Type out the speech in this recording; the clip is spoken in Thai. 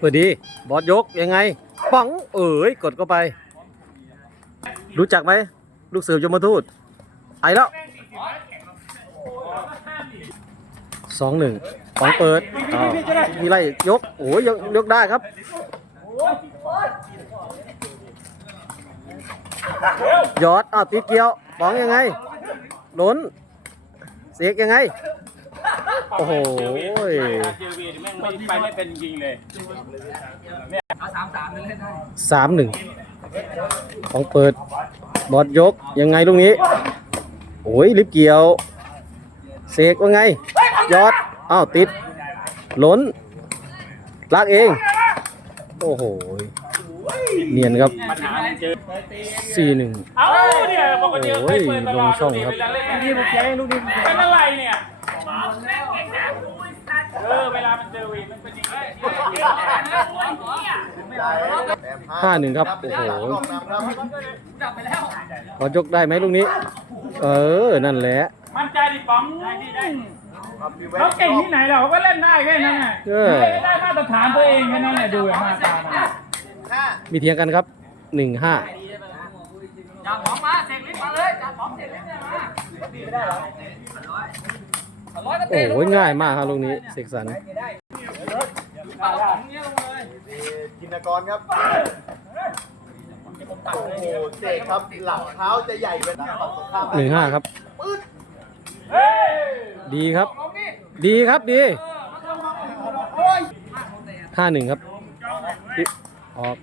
เปิดดี บอสยกยังไงปังเอ๋ยกดเข้าไป รู้จักไหม ลูกเสือยมทูตไอแล้วสองหนึ่งปังเปิดมีไรยกโอ้ยยกยกได้ครับยอดอ้าวติดเกียวป๋องยังไงล้นเสียกยังไง โอ้โห เจอวีแม่งไม่ไปไม่เป็นจริงเลยสามหนึ่งของเปิด บอดยก ยังไงลูกนี้ โอ้ยลิฟเกี่ยว เสกว่าไง ยอด อ้าว ติดล้น ลากเอง โอ้โห เนียนครับ ปัญหามันเจอสี่หนึ่งเอ้าเนี่ยปกติโอ้เคยยเปิดตลอดลงช่องครับเวลาเล่นนี่มันแจ้งลูกนี้เป็นอะไรเนี่ยเออเวลามันเจอวีมันเป็นอย่างนี้ ห้าหนึ่งครับ โอ้โหบอดยกได้ไหมลูกนี้ เออ นั่นแหละ มั่นใจดิป๋องเขาเก่งที่ไหนเราก็เล่นได้แค่นั้นแหละเออ ไม่ได้มาตรฐานตัวเองแค่นั้นแหละดูอย่างมาตรามันมีเทียงกันครับหนึ่งห้าจับของมาเสกลิฟต์มาเลยจับของเสกลิฟต์มาร้อยก็โอ้เตะโหง่ายมากครับลูกนี้เสกสรร เอาของเนี้ยลงเลยกินกรครับ โอ้โหเสกครับหลังเท้าจะใหญ่เป็นฝั่งตรงข้ามหนึ่งห้าครับเฮ้ยดีครับ ดีครับดีห้าหนึ่งครับออก